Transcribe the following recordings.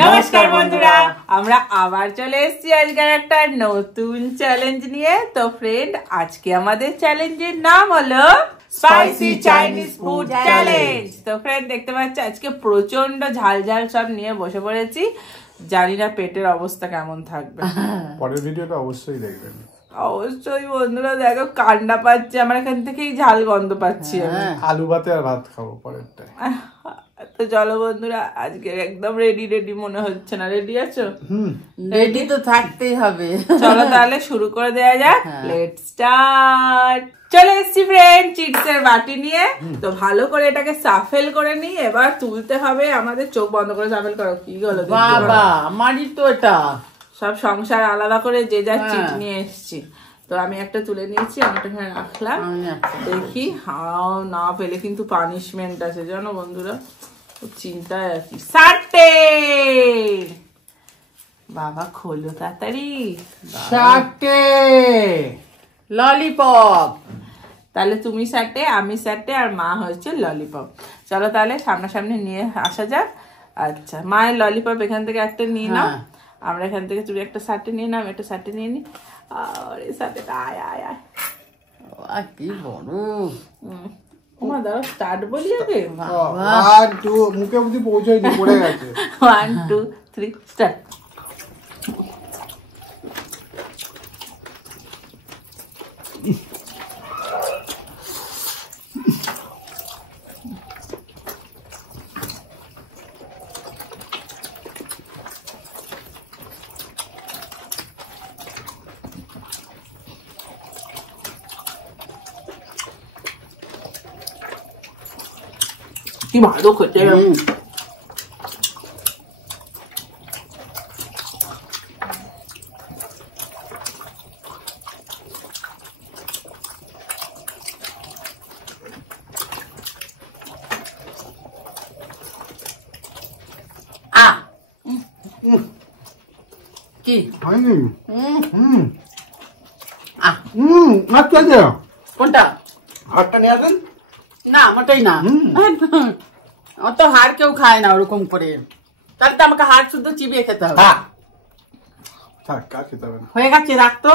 নমস্কার বন্ধুরা, আমরা আবার চলে এসেছি আজকের একটা নতুন চ্যালেঞ্জ নিয়ে। তো ফ্রেন্ড, আজকে আমাদের চ্যালেঞ্জের নাম হলো স্পাইসি চাইনিজ ফুড চ্যালেঞ্জ। তো ফ্রেন্ড, দেখতে পাচ্ছ আজকে প্রচন্ড ঝাল ঝাল সব নিয়ে বসে পড়েছি। জানি না পেটের অবস্থা কেমন থাকবে। পরের ভিডিওটা অবশ্যই দেখবেন। অবশ্যই বন্ধুরা, দেখো কান্না পাচ্ছে আমার, এখান থেকেই ঝাল গন্ধ পাচ্ছি আমি। আলু ভাতে আর ভাত খাবো পরেরটা। তো চলো বন্ধুরা, আজকে একদম রেডি মনে হচ্ছে না। রেডি আছো? রেডি তো থাকতেই হবে। চলো তাহলে শুরু করে দেওয়া যাক। Let's start. চলে এসছি ফ্রেন্ড চিপসের বাটি নিয়ে। তো ভালো করে এটাকে সাফেল করে নিই, এবার তুলতে হবে আমাদের। চোখ বন্ধ করে সাফেল করো। কি হলো বাবা, আমারই তো এটা। সব সংসার আলাদা করে যে যার চিট নিয়ে এসছি। তো আমি একটা তুলে নিয়েছি, আমি এখানে রাখলাম। দেখি হাও না পেলে কিন্তু পানিশমেন্ট আছে জানো বন্ধুরা, চিন্তায় আছি। সারটে বাবা, খোলো তাড়াতাড়ি। সারটে ললিপপ। তাহলে তুমি সারটে, আমি সারটে, আর মা হচ্ছে ললিপপ। চলো তাহলে সামনাসামনি নিয়ে আসা যাক। আচ্ছা, মায়ের ললিপপ এখান থেকে একটা নিয়ে নাও। আমরা এখান থেকে তুমি একটা সারটে নিয়ে নাও, একটা সারটে নিয়ে নি। আর এই সারটেটা আয় আয় আয়। কি বড়। ওমা দাঁড়াও, স্টার্ট বলি আগে। 1 2 মুখে অবধি পৌঁছায়নি, পড়ে গেছে। 1 2 3 স্টার্ট। কি ভালো খেতে। কি হয়নি? আচ্ছা কোনটা? হাতটা নিয়ে আসেন না, আমারটাই না। অত হাড় কেউ খায় না ওরকম করে। তাহলে তো আমাকে হাড় শুদ্ধ চিবিয়ে খেতে হবে। থাক, কাজ খেতে হবে না। হয়ে গেছে, রাখতো।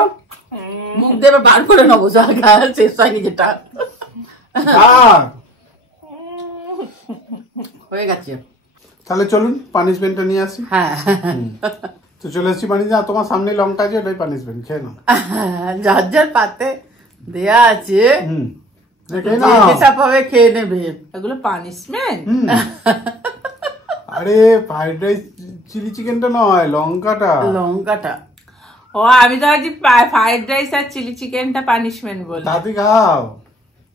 মুখ দেবে বার করে নেবো, জায়গা শেষ হয়নি যেটা। হয়ে গেছে। তাহলে চলুন পানিশমেন্টটা নিয়ে আসি। হ্যাঁ, তো চলে এসেছি পানিশমেন্ট। তোমার সামনে লঙ্কা আছে, ওটাই পানিশমেন্ট। খেয়ে নাও। যার যার পাতে দেয়া আছে, খেয়ে নাও। হিসাব হবে, খেয়ে নেবে। এগুলো পানিশমেন্ট? আরে ফ্রাইড রাইস চিলি চিকেনটা নয়, লঙ্কাটা। লঙ্কাটা। ও, আমি তো আজ ফ্রাইড রাইস আর চিলি চিকেনটা পানিশমেন্ট বলি। তাতে খাও।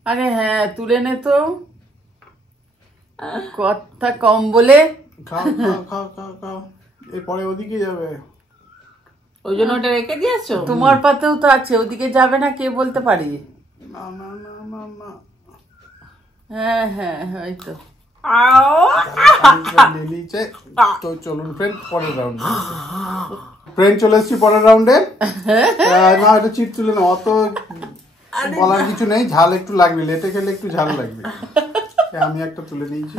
আরে হ্যাঁ, তুলে নে তো। কথা কম বলে খাও খাও খাও খাও খাও। এরপরে ওদিকে যাবে। ওই জন্য ওটা রেখে দিয়েছো? তোমার পাতেও তো আছে, ওদিকে যাবে না কে বলতে পারি। না না না না না। হ্যাঁ হ্যাঁ, ওই তো। তো চলুন ফ্রেন্ড, পরের রাউন্ডে। ফ্রেন্ড চলে এসেছি পরের রাউন্ডে। না, এটা চিট তুলে না, অত বলার কিছু নেই। ঝাল একটু লাগবে, লেটে খেলে একটু ঝাল লাগবে। আমি একটা তুলে নিয়েছি।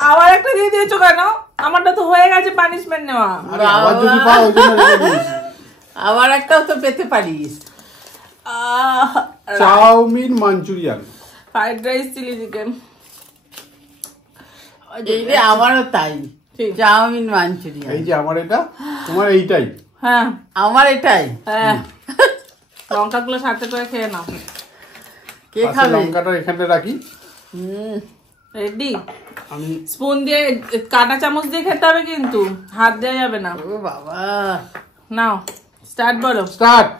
আবার একটা দিয়ে দিয়েছো কেন? আমারটা তো হয়ে গেছে পানিশমেন্ট নেওয়া। আবার যদি পাও ওই জন্য রেখে দিয়েছি। আবার একটাও তো পেতে পারিস। Chow mein Manchurian, fried rice chilli chicken. আমারও তাই, চাউমিন মাঞ্চুরিয়ান। এই যে আমার এটা, তোমার এইটাই। হ্যাঁ, আমার এটাই। হ্যাঁ, লঙ্কাগুলো সাথে করে খেয়ে নাও। কে খাবে? লঙ্কাটা এখানে রাখি। রেডি? আমি স্পুন দিয়ে, কাঁটা চামচ দিয়ে খেতে হবে কিন্তু, হাত দেওয়া যাবে না। ও বাবা, নাও স্টার্ট বলো। স্টার্ট।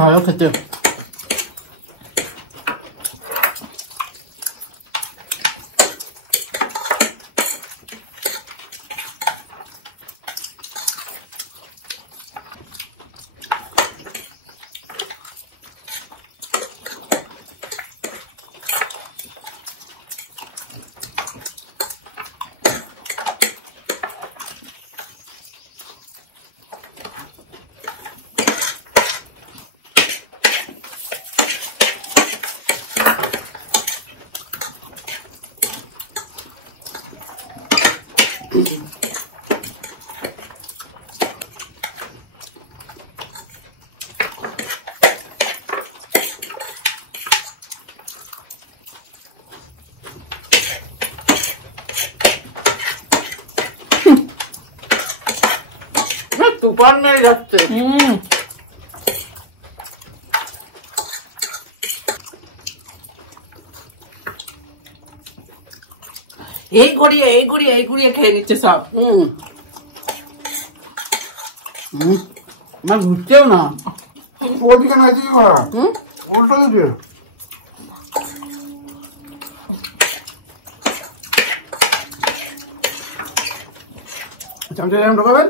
ভালো খেতে। তুফান মেরে যাচ্ছে। এই গড়িয়ে খেয়ে নিচ্ছে সব। আমার ঘুরছেও না। ওদিকে না দিকে করা উল্টো দিকে চামচা যেমন ঢোকাবেন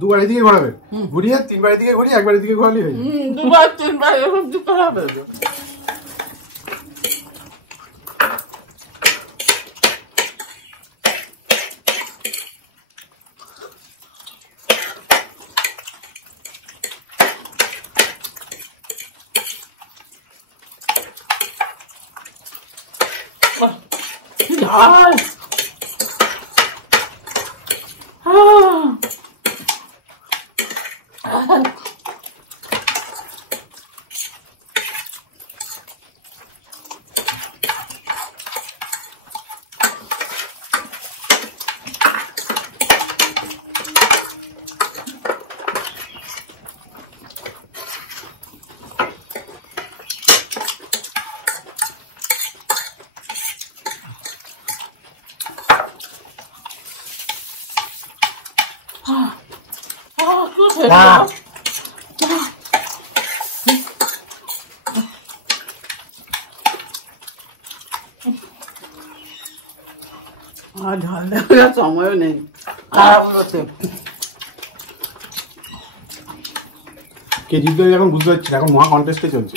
দুবারের দিকে ঘোরাবেন, ঘুরিয়ে তিনবারের দিকে ঘুরিয়ে একবারের দিকে ঘোরালি হয়ে যাবে। দুবার তিনবার এরকম দুটো হবে। ঝাল। আর ঝাল দেওয়ার সময়ও নেই। তাড়াহুড়োতে কে জিতবে এখন বুঝতে পারছি না, এখন মহা কন্টেস্টে চলছে।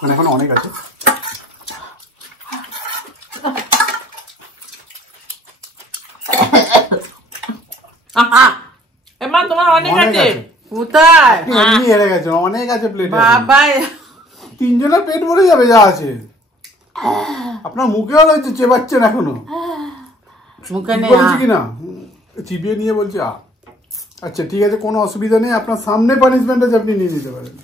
মানে এখন অনেক আছে। এমা তোমার অনেক অনেক আছে। আছে। কোথায় এমনি হেরে গেছে, অনেক আছে প্লেটে। বাবা? তিনজনের পেট ভরে যাবে যা আছে। আপনার মুখেও রয়েছে, চেবাচ্ছেন এখনো। মুখে নেই। বলছি কিনা চিবিয়ে নিয়ে বলছি আচ্ছা ঠিক আছে, কোনো অসুবিধা নেই, আপনার সামনে পানিশমেন্ট আছে, আপনি নিয়ে নিতে পারেন।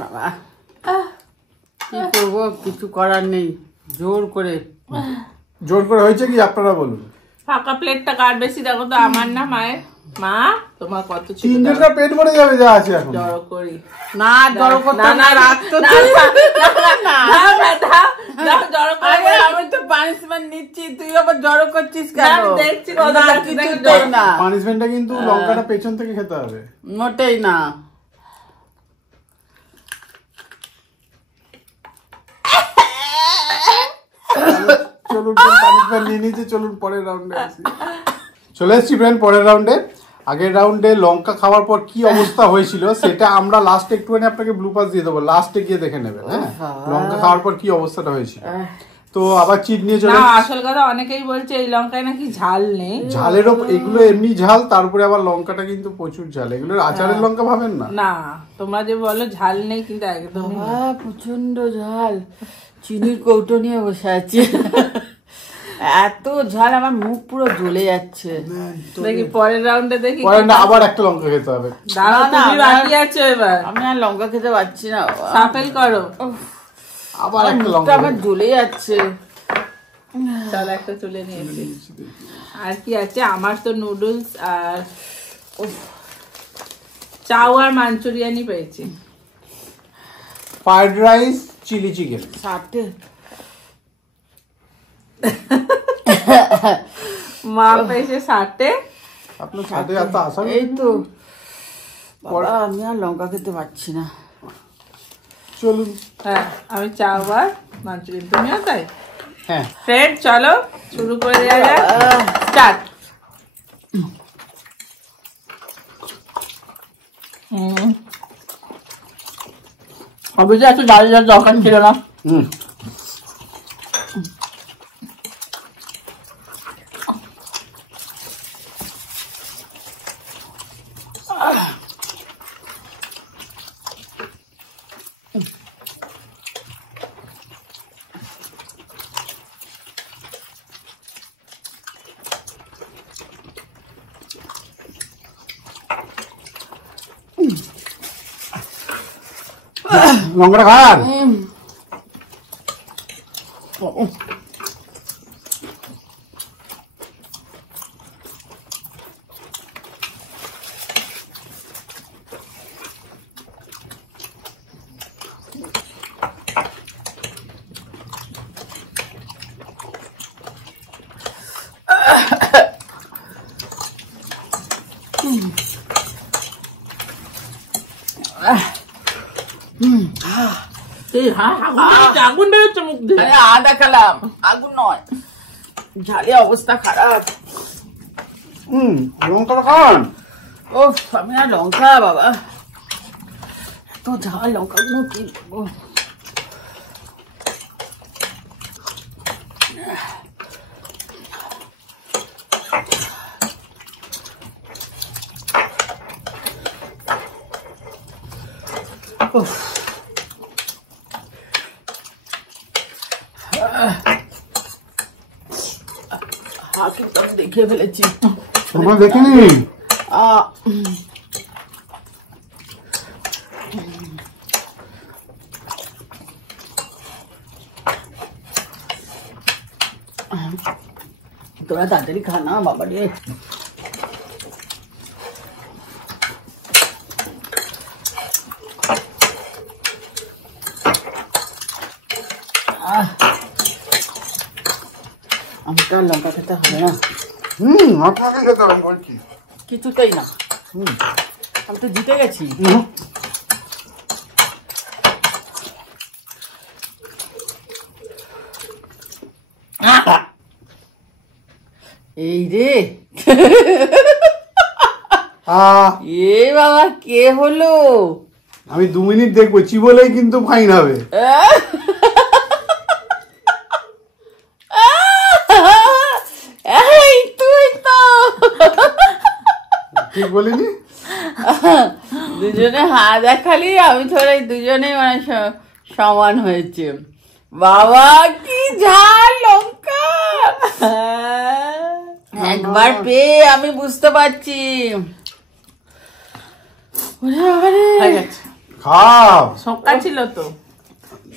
বাবা কি করবো, কিছু করার নেই, জোর করে। জোর করে হয়েছে কি আপনারা বলুন। ফাঁকা প্লেটটা কার বেশি দেখো তো, আমার না মায়ের? মা তোমার কত ছিল? তিনজনের পেট ভরে যাবে যা আছে এখন। জড়ো করি না জড়ো করতে না, রাখতো আমি তো পানিশমেন্ট নিচ্ছি, তুই আবার জড়ো করছিস কেন? দেখছি না, পানিশমেন্টটা কিন্তু লঙ্কাটা পেছন থেকে খেতে হবে। মোটেই না। চলুন পানিশমেন্ট নিয়ে নিয়েছে, চলুন পরের রাউন্ডে আসি। চলে এসছি ফ্রেন্ড পরের রাউন্ডে। আগের রাউন্ডে লঙ্কা খাওয়ার পর কি অবস্থা হয়েছিল সেটা আমরা লাস্টে একটুখানি আপনাকে ব্লু পাস দিয়ে দেবো, লাস্টে গিয়ে দেখে নেবেন। হ্যাঁ, লঙ্কা খাওয়ার পর কি অবস্থাটা হয়েছিল। তো আবার চিট নিয়ে চলে না, আসল কথা অনেকেই বলছে এই লঙ্কায় নাকি ঝাল নেই। ঝালেরও এগুলো এমনি ঝাল, তারপরে আবার লঙ্কাটা কিন্তু প্রচুর ঝাল। এগুলো আচারের লঙ্কা ভাবেন না। না, তোমরা যে বলো ঝাল নেই, কিন্তু একদম প্রচন্ড ঝাল। চিনির কৌটো নিয়ে বসে আছি, এত ঝাল আমার মুখ পুরো জ্বলে যাচ্ছে। দেখি পরের রাউন্ডে দেখি। পরে না আবার একটা লঙ্কা খেতে হবে। দাঁড়াও, তুমি বাকি আছো এবার। আমি আর লঙ্কা খেতে পারছি না, সাফেল করো। আবার একটা মুখটা লঙ্কা আমার জ্বলে যাচ্ছে। চল একটা তুলে নিয়েছি। আর কি আছে? আমার তো নুডলস আর চাউ আর মাঞ্চুরিয়ানই পেয়েছি। Fried rice, chilli chicken. 60 মা পেয়েছে 60-এ। আপনার সাথে এত আশা এই তো বাবা, আমি আর লঙ্কা খেতে পারছি না। চলুন। হ্যাঁ, আমি চাও আর মাঞ্চুরিয়ান, তুমিও তাই? হ্যাঁ, ফ্রেন্ড চলো শুরু করে দেওয়া যাক। স্টার্ট। অবশ্যই একটু ডাল দেওয়ার দরকার ছিল না। লঙ্কাটা খান। আগুন বেরোচ্ছে মুখ দিয়ে। আরে আদা খেলাম, আগুন নয়, ঝালে অবস্থা খারাপ। লঙ্কাটা খান। ও আমি আর লঙ্কা বাবা, তো ঝাল লঙ্কাগুলো কি করবো? আমি দেখে ফেলেছি। তোমরা দেখিনি? তোরা তাড়াতাড়ি খা না বাবা রে। আমি তো আর লঙ্কা খেতে হবে না। আপনাকে খেতে হবে বলছি। কিছুতেই না, আমি তো জিতে গেছি। এই রে এ বাবা, কে হলো? আমি 2 মিনিট দেখবো, চিবলেই কিন্তু ফাইন হবে। এই তুই তো ঠিক বলিনি? দুজনে হাত দেখালি, আমি থোড়া দুজনে মানে সমান হয়েছে। বাবা কি ঝাল লঙ্কা, একবার পেয়ে আমি বুঝতে পারছি। খাও। শক্কা ছিল তো,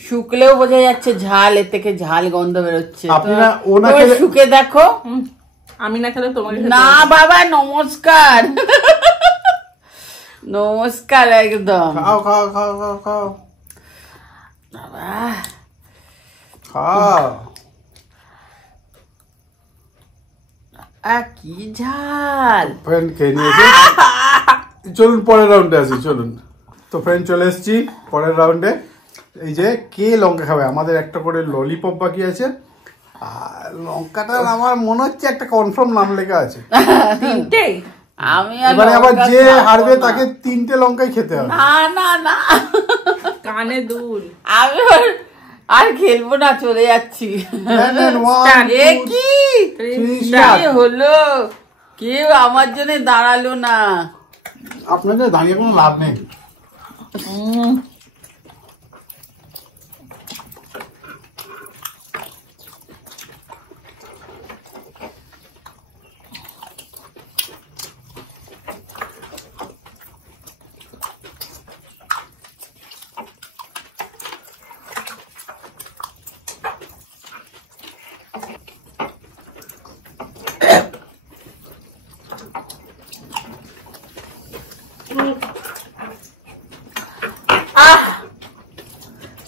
শুকলেও বোঝা যাচ্ছে ঝাল, এর থেকে ঝাল গন্ধ বেরোচ্ছে। আপনারা ও না তো খেলে- শুকে দেখো। আমি না খেলে তোমাকে খেতে না হবে। বাবা, নমস্কার। নমস্কার একদম। খাও খাও খাও খাও খাও বাবা খাও। কি ঝাল। ফ্রেন্ড খেয়ে নিয়েছে। চলুন পরের রাউন্ডে আসি, চলুন। তো ফ্রেন্ড চলে এসেছি পরের রাউন্ডে। এই যে কে লঙ্কা খাবে, আমাদের একটা করে ললিপপ বাকি আছে। আর লঙ্কাটা আমার মনে হচ্ছে একটা কনফার্ম নাম লেখা আছে। 3টেই? আমি আর এবারে আবার লঙ্কা যে খাবো হারবে না। তাকে 3টে লঙ্কাই খেতে হবে। না না না, কানে দুল। আমি আর খেলবো না, চলে যাচ্ছি। এ কি কি হলো? কেউ আমার জন্য দাঁড়ালো না। আপনাদের দাঁড়িয়ে কোনো লাভ নেই।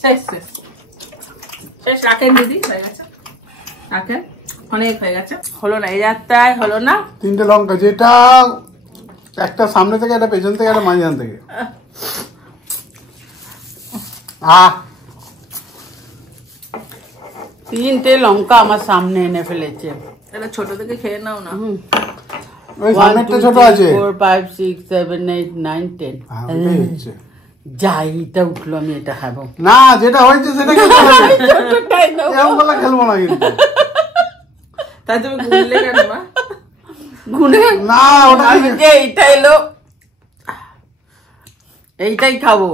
শেষ শেষ শেষ, রাখেন দিদি, হয়ে গেছে, রাখেন। অনেক হয়ে গেছে, হলো না এই যাত্রায়, হলো না। 3টে লঙ্কা, যেটা একটা সামনে থেকে, একটা পেছন থেকে, একটা মাঝখান থেকে। আহ 3টে লঙ্কা আমার সামনে এনে ফেলেছে। এটা ছোট থেকে খেয়ে নাও না। ওই সামনেরটা ছোট আছে। 4 5 6 7 8 9 10। হ্যাঁ, ওটাই হচ্ছে। যাই, এটা উঠলো, আমি এটা খাবো না, যেটা হয়েছে সেটা খেতে হবে। ছোটটাই নাও। এরকম বলা খেলবো না কিন্তু। তাই তুমি গুনলে কেন মা? গুনে না, ওটা আমি যে এইটা এলো, এইটাই খাবো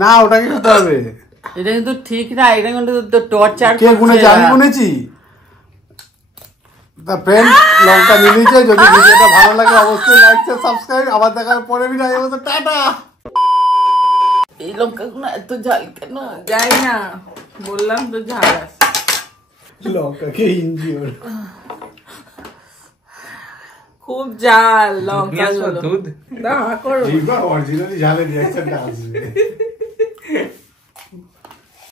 না, ওটাকে খেতে হবে। এটা কিন্তু ঠিক না, এটা কিন্তু টর্চার কে গুনেছে? আমি গুনেছি। তা ফ্রেন্ড, লঙ্কা নিয়ে নিয়েছে। যদি ভিডিওটা ভালো লাগে অবশ্যই লাইক শেয়ার সাবস্ক্রাইব। আবার দেখার পরে ভিডিও, টাটা। এই লঙ্কাগুলো এত ঝাল কেন? যাই না, বললাম তো ঝাল আছে। লঙ্কাকে ইনজিওর। খুব জাল লঙ্কা গুলো। দুধ না করো। এইবার অরিজিনালি ঝালের রিঅ্যাকশনটা আসবে।